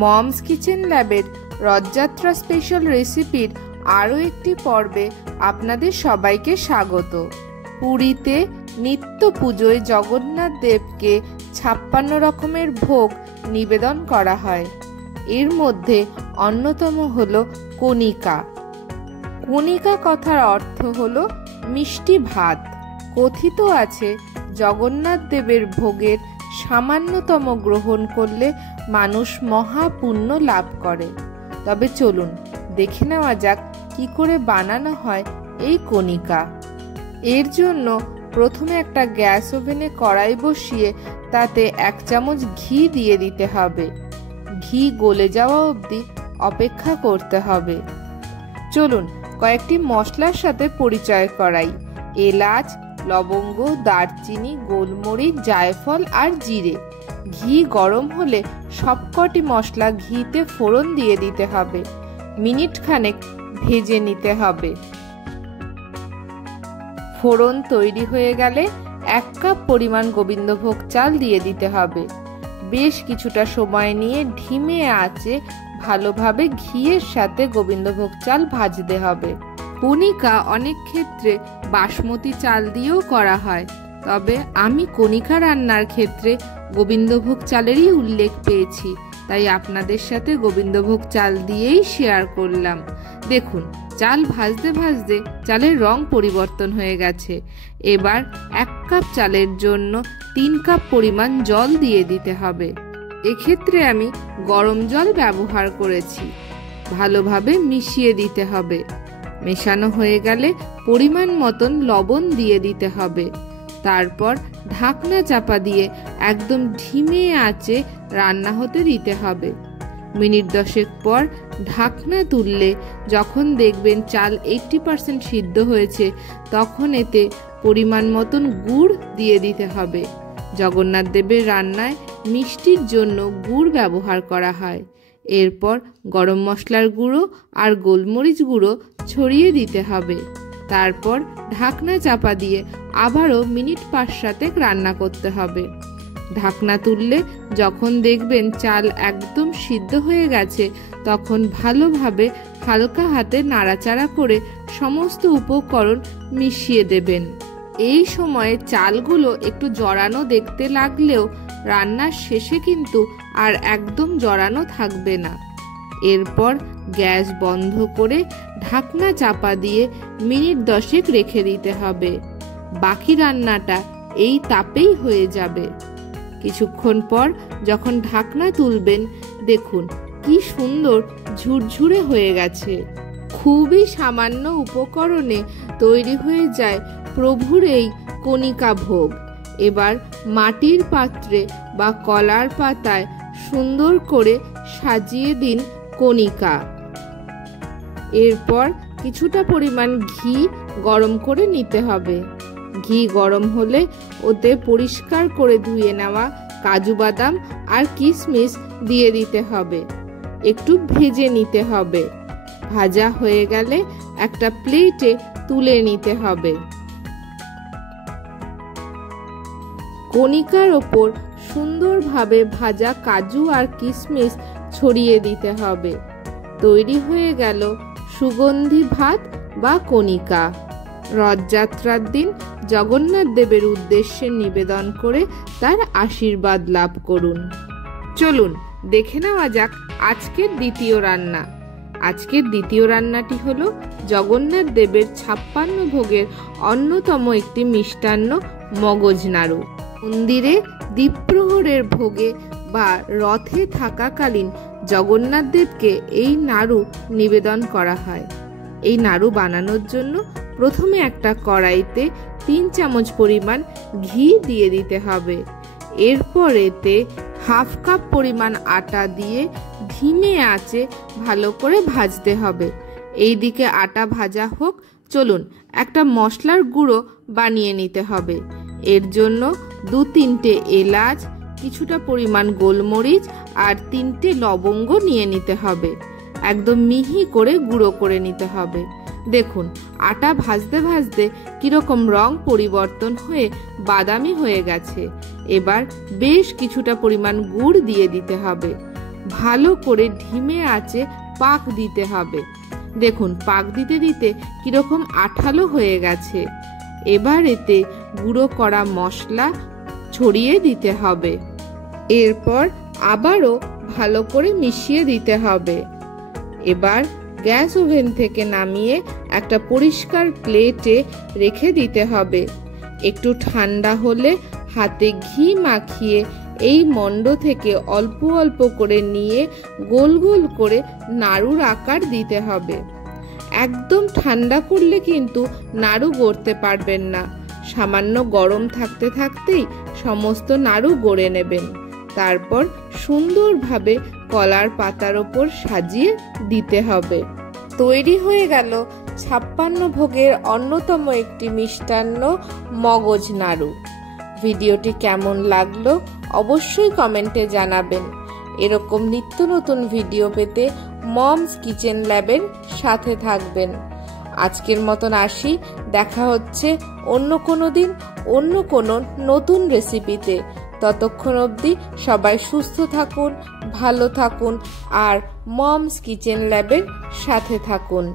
Moms kitchen ল্যাবের Rathyatra special রেসিপির আরও একটি পর্বে আপনাদের সবাইকে স্বাগত। পুরীতে নিত্য পুজোয় জগন্নাথ দেবকে 56 রকমের ভোগ নিবেদন করা হয়। এর মধ্যে অন্যতম হল কণিকা। কণিকা কথার অর্থ হল মিষ্টি ভাত। কথিত আছে জগন্নাথ দেবের ভোগের সামান্যতম গ্রহণ করলে মানুষ মহাপুণ্য লাভ করে। তবে চলুন দেখে নেওয়া যাক কি করে বানানো হয় এই কণিকা। এর জন্য প্রথমে একটা গ্যাস ওভেনে কড়াই বসিয়ে তাতে 1 চামচ ঘি দিয়ে দিতে হবে। ঘি গলে যাওয়া অবধি অপেক্ষা করতে হবে। চলুন কয়েকটি মশলার সাথে পরিচয় করাই। এলাচ, লবঙ্গ, দারচিনি, গোলমরিচ, জায়ফল আর জিরে। ঘি গরম হলে সবকটি মশলা ঘিতে ফোড়ন দিয়ে দিতে হবে। মিনিট খানেক ভেজে নিতে হবে। ফোড়ন তৈরি হয়ে গেলে 1 কাপ পরিমাণ গোবিন্দভোগ চাল দিয়ে দিতে হবে। বেশ কিছুটা সময় নিয়ে ধিমে আঁচে ভালোভাবে ঘিয়ের সাথে গোবিন্দভোগ চাল ভাজতে হবে। কণিকা অনেক ক্ষেত্রে বাসমতি চাল দিয়েও করা হয়, তবে আমি কণিকা রান্নার ক্ষেত্রে গোবিন্দভোগ চালেরই উল্লেখ পেয়েছি, তাই আপনাদের সাথে গোবিন্দভোগ চাল দিয়েই শেয়ার করলাম। দেখুন চাল ভাজতে ভাজতে চালের রং পরিবর্তন হয়ে গেছে। এবার 1 কাপ চালের জন্য 3 কাপ পরিমাণ জল দিয়ে দিতে হবে। এক্ষেত্রে আমি গরম জল ব্যবহার করেছি। ভালোভাবে মিশিয়ে দিতে হবে। মেশানো হয়ে গেলে পরিমাণ মতন লবণ দিয়ে দিতে হবে। তারপর ঢাকনা চাপা দিয়ে একদম ধিমে আঁচে রান্না হতে দিতে হবে। মিনিট 10 পর ঢাকনা তুললে যখন দেখবেন চাল 80% সিদ্ধ হয়েছে, তখন এতে পরিমাণ মতন গুড় দিয়ে দিতে হবে। জগন্নাথ দেবের রান্নায় মিষ্টির জন্য গুড় ব্যবহার করা হয়। এরপর গরম মশলার গুঁড়ো আর গোলমরিচ গুঁড়ো ছড়িয়ে দিতে হবে। তারপর ঢাকনা চাপা দিয়ে আবারও মিনিট 5-7 রান্না করতে হবে। ঢাকনা তুললে যখন দেখবেন চাল একদম সিদ্ধ হয়ে গেছে, তখন ভালোভাবে হালকা হাতে নাড়াচাড়া করে সমস্ত উপকরণ মিশিয়ে দেবেন। এই সময়ে চালগুলো একটু জড়ানো দেখতে লাগলেও রান্নার শেষে কিন্তু আর একদম জড়ানো থাকবে না। এরপর গ্যাস বন্ধ করে ঢাকনা চাপা দিয়ে মিনিট 10 রেখে দিতে হবে। বাকি রান্নাটা এই তাপেই হয়ে যাবে। কিছুক্ষণ পর যখন ঢাকনা তুলবেন, দেখুন কি সুন্দর ঝুরঝুরে হয়ে গেছে। খুবই সামান্য উপকরণে তৈরি হয়ে যায় প্রভুর এই কণিকা ভোগ। এবার মাটির পাত্রে বা কলার পাতায় সুন্দর করে সাজিয়ে দিন কণিকা। এরপর কিছুটা পরিমাণ ঘি গরম করে নিতে হবে। ঘি গরম হলে ওতে পরিষ্কার করে ধুয়ে নেওয়া কাজু বাদাম আর কিশমিশ দিয়ে দিতে হবে। একটু ভেজে নিতে হবে। ভাজা হয়ে গেলে একটা প্লেটে তুলে নিতে হবে। কণিকার ওপর সুন্দরভাবে ভাজা কাজু আর কিশমিশ ছড়িয়ে দিতে হবে। তৈরি হয়ে গেল সুগন্ধি ভাত বা কণিকা। রথযাত্রার দিন জগন্নাথ দেবের উদ্দেশ্যে নিবেদন করে তার আশীর্বাদ লাভ করুন। চলুন দেখে নেওয়া যাক আজকের দ্বিতীয় রান্না। আজকের দ্বিতীয় রান্নাটি হলো জগন্নাথ দেবের 56 ভোগের অন্যতম একটি মিষ্টান্ন মগজ নাড়ু। মন্দিরে দ্বীপ্রহরের ভোগে বা রথে থাকাকালীন জগন্নাথ দেবকে এই নাড়ু নিবেদন করা হয়। এই নাড়ু বানানোর জন্য প্রথমে একটা কড়াইতে 3 চামচ পরিমাণ ঘি দিয়ে দিতে হবে। এরপর এতে 1/2 কাপ পরিমাণ আটা দিয়ে ধিমে আঁচে ভালো করে ভাজতে হবে। এইদিকে আটা ভাজা হোক, চলুন একটা মশলার গুঁড়ো বানিয়ে নিতে হবে। এর জন্য 2-3টে এলাচ, কিছুটা পরিমাণ গোলমরিচ আর 3টে লবঙ্গ নিয়ে নিতে হবে। একদম মিহি করে গুঁড়ো করে নিতে হবে। দেখুন আটা ভাজতে ভাজতে কিরকম রং পরিবর্তন হয়ে বাদামি হয়ে গেছে। এবার বেশ কিছুটা পরিমাণ গুড় দিয়ে দিতে হবে। ভালো করে ধিমে আঁচে পাক দিতে হবে। দেখুন পাক দিতে দিতে কিরকম আঠালো হয়ে গেছে। এবার এতে গুঁড়ো করা মশলা ছড়িয়ে দিতে হবে। এরপর আবারও ভালো করে মিশিয়ে দিতে হবে। এবার গ্যাস ওভেন থেকে নামিয়ে একটা পরিষ্কার প্লেটে রেখে দিতে হবে। একটু ঠান্ডা হলে হাতে ঘি মাখিয়ে এই মণ্ড থেকে অল্প অল্প করে নিয়ে গোল গোল করে নাড়ুর আকার দিতে হবে। একদম ঠান্ডা করলে কিন্তু নাড়ু গড়তে পারবেন না। সামান্য গরম থাকতে থাকতেই সমস্ত নাড়ু গড়ে নেবেন। তারপর সুন্দরভাবে কলার পাতার ওপর সাজিয়ে দিতে হবে। তৈরি হয়ে গেল 56 ভোগের অন্যতম একটি মিষ্টান্ন মগজ নাড়ু। ভিডিওটি কেমন লাগলো অবশ্যই কমেন্টে জানাবেন। এরকম নিত্য নতুন ভিডিও পেতে মমস কিচেন ল্যাবের সাথে থাকবেন। আজকের মতন আসি, দেখা হচ্ছে অন্য কোনো দিন অন্য কোনো নতুন রেসিপিতে। ততক্ষণ অবধি সবাই সুস্থ থাকুন, ভালো থাকুন আর মমস কিচেন ল্যাবের সাথে থাকুন।